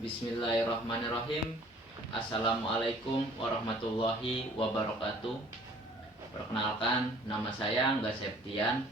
Bismillahirrahmanirrahim. Assalamualaikum warahmatullahi wabarakatuh. Perkenalkan, nama saya Angga Septian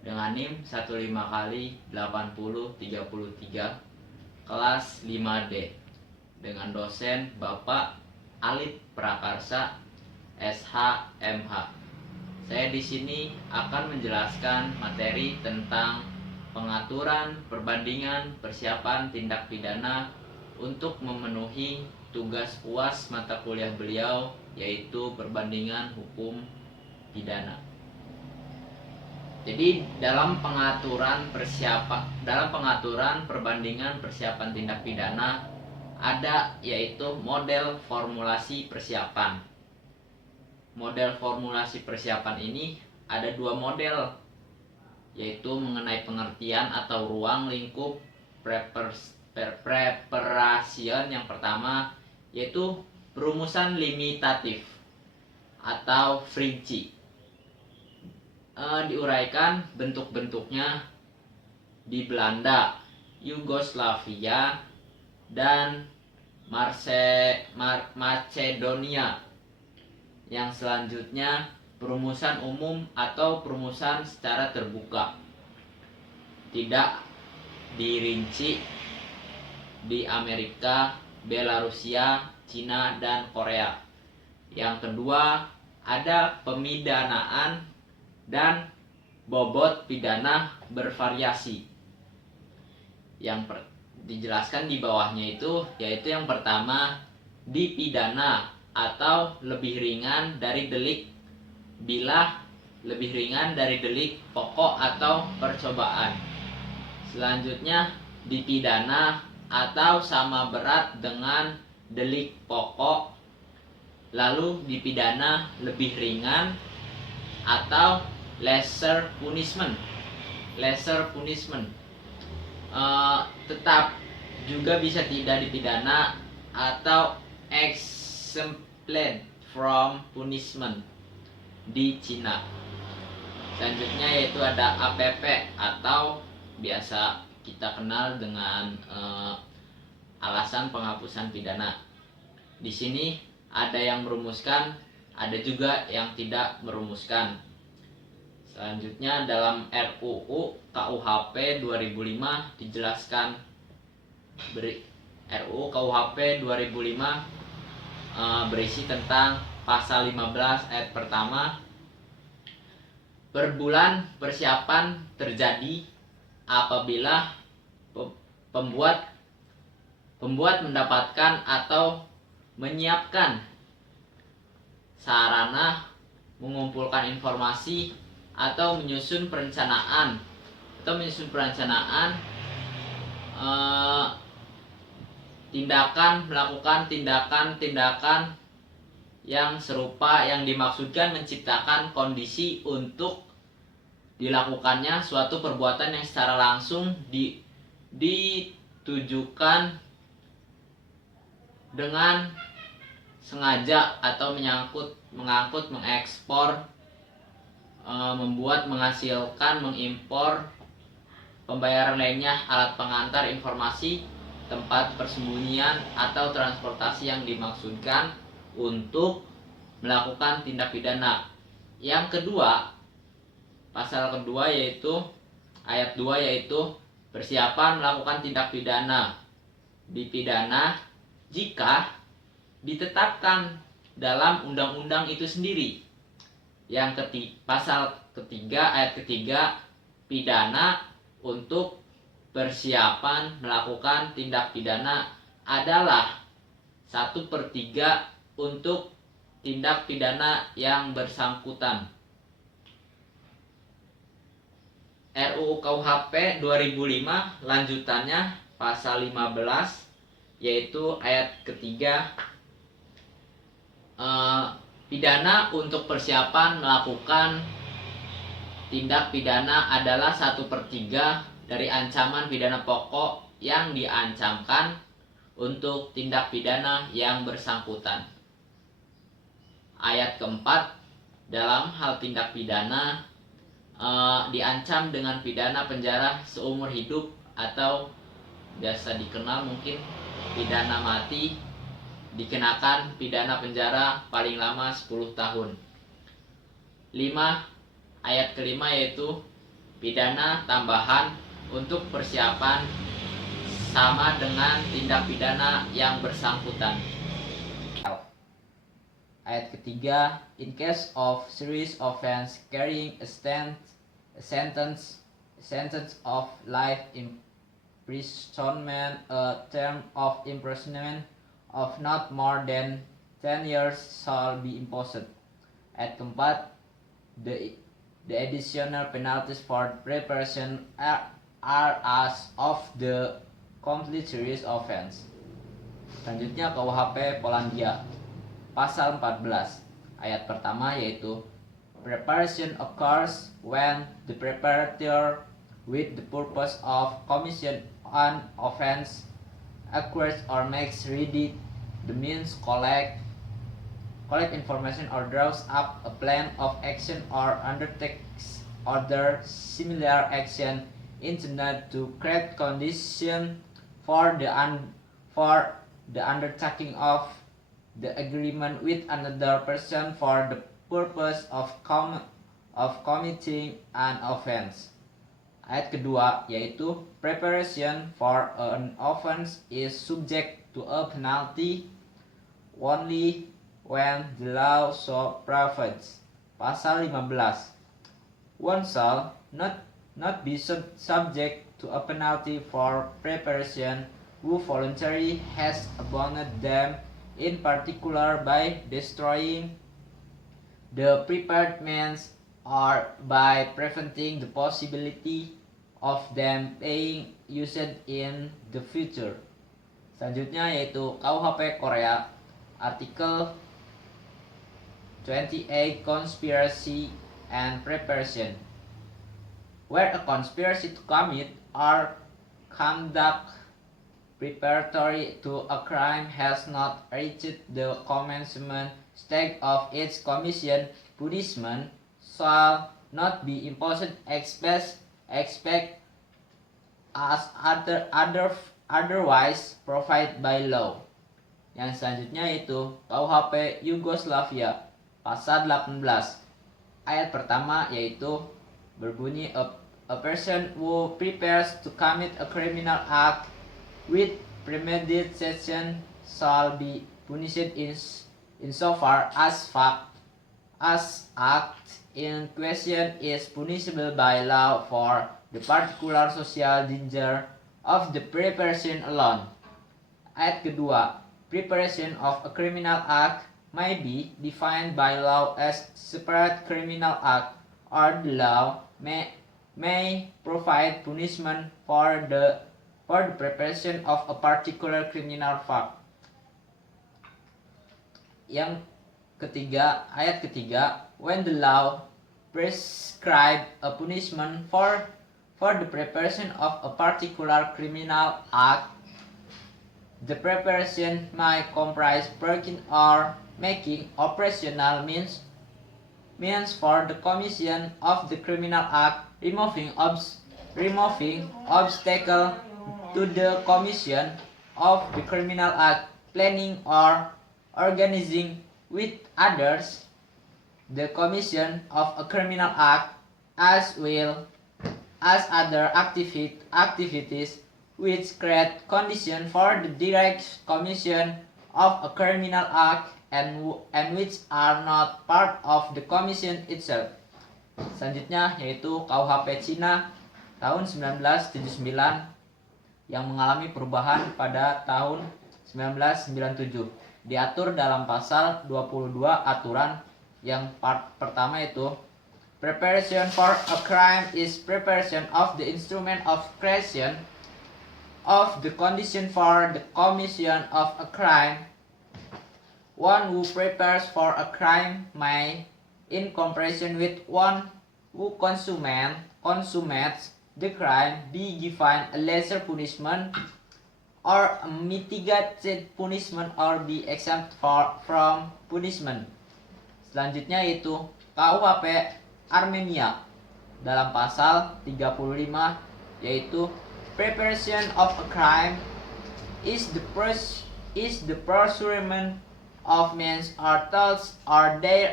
dengan NIM 15 kali 8033 kelas 5D dengan dosen Bapak Alit Prakarsa SH.MH. Saya di sini akan menjelaskan materi tentang pengaturan, perbandingan, persiapan tindak pidana untuk memenuhi tugas UAS mata kuliah beliau, yaitu perbandingan hukum pidana. Jadi dalam pengaturan perbandingan persiapan tindak pidana ada yaitu model formulasi persiapan. Model formulasi persiapan ini ada dua model, yaitu mengenai pengertian atau ruang lingkup preparation. Yang pertama yaitu perumusan limitatif atau Frinci. Diuraikan bentuk-bentuknya di Belanda, Yugoslavia, dan Macedonia. Yang selanjutnya perumusan umum atau perumusan secara terbuka, tidak dirinci di Amerika, Belarusia, Cina, dan Korea. Yang kedua ada pemidanaan dan bobot pidana bervariasi. Yang dijelaskan di bawahnya itu yaitu yang pertama dipidana atau lebih ringan dari delik bila lebih ringan dari delik pokok atau percobaan. Selanjutnya dipidana atau sama berat dengan delik pokok, lalu dipidana lebih ringan atau lesser punishment. Tetap juga bisa tidak dipidana atau exempted from punishment di Cina. Selanjutnya yaitu ada APP atau biasa kita kenal dengan alasan penghapusan pidana. Di sini ada yang merumuskan, ada juga yang tidak merumuskan. Selanjutnya dalam RUU KUHP 2005 dijelaskan RUU KUHP 2005 berisi tentang pasal 15 ayat pertama, per bulan persiapan terjadi apabila pembuat mendapatkan atau menyiapkan sarana, mengumpulkan informasi atau menyusun perencanaan melakukan tindakan yang serupa yang dimaksudkan menciptakan kondisi untuk dilakukannya suatu perbuatan yang secara langsung ditujukan dengan sengaja atau mengangkut, mengekspor, membuat, menghasilkan, mengimpor, pembayaran lainnya, alat pengantar informasi, tempat persembunyian atau transportasi yang dimaksudkan untuk melakukan tindak pidana. Yang kedua, pasal kedua yaitu ayat 2 yaitu persiapan melakukan tindak pidana. Dipidana jika ditetapkan dalam undang-undang itu sendiri. Yang pasal ketiga ayat ketiga, pidana untuk persiapan melakukan tindak pidana adalah 1/3 untuk tindak pidana yang bersangkutan. RUU KUHP 2005 lanjutannya pasal 15 yaitu ayat ketiga, pidana untuk persiapan melakukan tindak pidana adalah 1/3 dari ancaman pidana pokok yang diancamkan untuk tindak pidana yang bersangkutan. Ayat keempat, dalam hal tindak pidana diancam dengan pidana penjara seumur hidup atau biasa dikenal mungkin pidana mati dikenakan pidana penjara paling lama 10 tahun. 5. Ayat kelima yaitu pidana tambahan untuk persiapan sama dengan tindak pidana yang bersangkutan. Ayat ketiga, in case of serious offense carrying a sentence of life imprisonment, a term of imprisonment of not more than 10 years shall be imposed. Ayat keempat, the additional penalties for preparation are as of the complete serious offense. Selanjutnya KUHP Polandia pasal 14 ayat pertama yaitu preparation occurs when the preparator with the purpose of commission an offense acquires or makes ready the means, collect information or draws up a plan of action or undertakes other similar action intended to create condition for the undertaking of the agreement with another person for the purpose of committing an offense. Ayat kedua yaitu preparation for an offense is subject to a penalty only when the law so provides. Pasal 15. One shall not be subject to a penalty for preparation who voluntarily has abandoned them, in particular by destroying the prepared means or by preventing the possibility of them being used in the future. Selanjutnya yaitu KUHP Korea artikel 28 conspiracy and preparation, where a conspiracy to commit or conduct preparatory to a crime has not reached the commencement stage of its commission, punishment shall not be imposed except as otherwise provided by law. Yang selanjutnya yaitu KUHP Yugoslavia pasal 18 ayat pertama yaitu berbunyi a person who prepares to commit a criminal act with premeditation shall be punished insofar as act in question is punishable by law for the particular social danger of the preparation alone. Ayat kedua, preparation of a criminal act may be defined by law as separate criminal act, or the law may provide punishment for the preparation of a particular criminal fact. Yang ketiga, ayat ketiga, when the law prescribe a punishment for the preparation of a particular criminal act, the preparation may comprise breaking or making operational means for the commission of the criminal act, removing obstacle to the commission of the criminal act, planning or organizing with others the commission of a criminal act, as well as other activities which create condition for the direct commission of a criminal act and which are not part of the commission itself. Selanjutnya yaitu KUHP Cina tahun 1979 yang mengalami perubahan pada tahun 1997. Diatur dalam pasal 22 aturan yang pertama itu preparation for a crime is preparation of the instrument of creation of the condition for the commission of a crime. One who prepares for a crime may, in comparison with one who consummates the crime, be given a lesser punishment or a mitigated punishment or be exempt from punishment. Selanjutnya yaitu KUHP Armenia dalam pasal 35 yaitu preparation of a crime is the pursuit of means or thoughts or their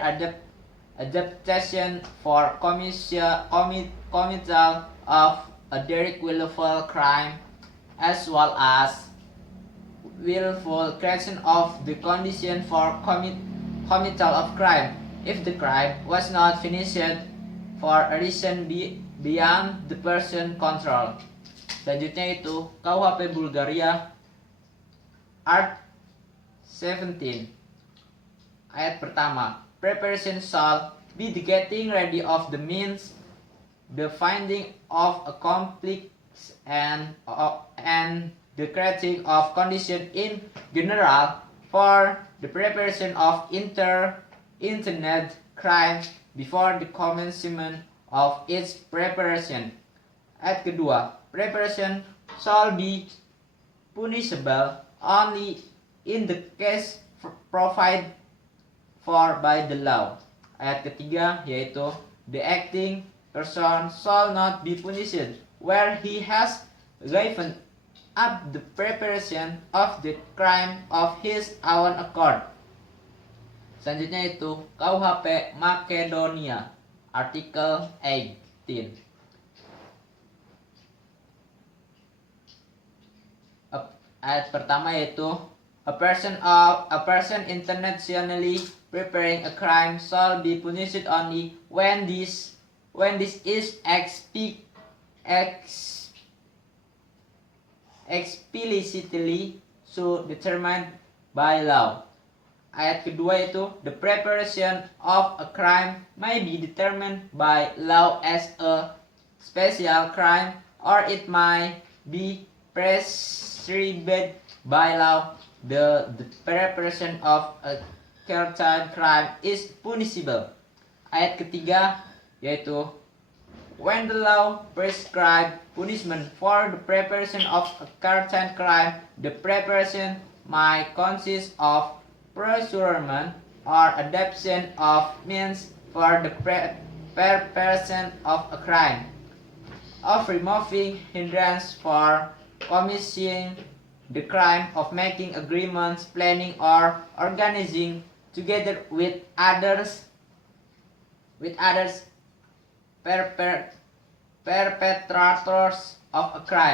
adaptation for committal of a direct willful crime as well as willful creation of the condition for committal of crime if the crime was not finished for a reason beyond the person control. Selanjutnya itu KUHP Bulgaria Art 17 ayat pertama. Preparation shall be the getting ready of the means, the finding of a complex and the creating of condition in general for the preparation of internet crime before the commencement of its preparation. Ayat kedua. Preparation shall be punishable only in the case provided for by the law. Ayat ketiga yaitu the acting person shall not be punished where he has given up the preparation of the crime of his own accord. Selanjutnya itu KUHP Makedonia Artikel 18. Ayat pertama yaitu a person intentionally preparing a crime shall be punished only when this is explicitly so determined by law. Ayat kedua itu the preparation of a crime may be determined by law as a special crime or it may be prescribed by law. The preparation of a certain crime is punishable. Ayat ketiga yaitu when the law prescribes punishment for the preparation of a certain crime, the preparation may consist of pursuit or adoption of means for the preparation of a crime, of removing hindrance for committing the crime, of making agreements, planning or organizing together with others perpetrators of a crime.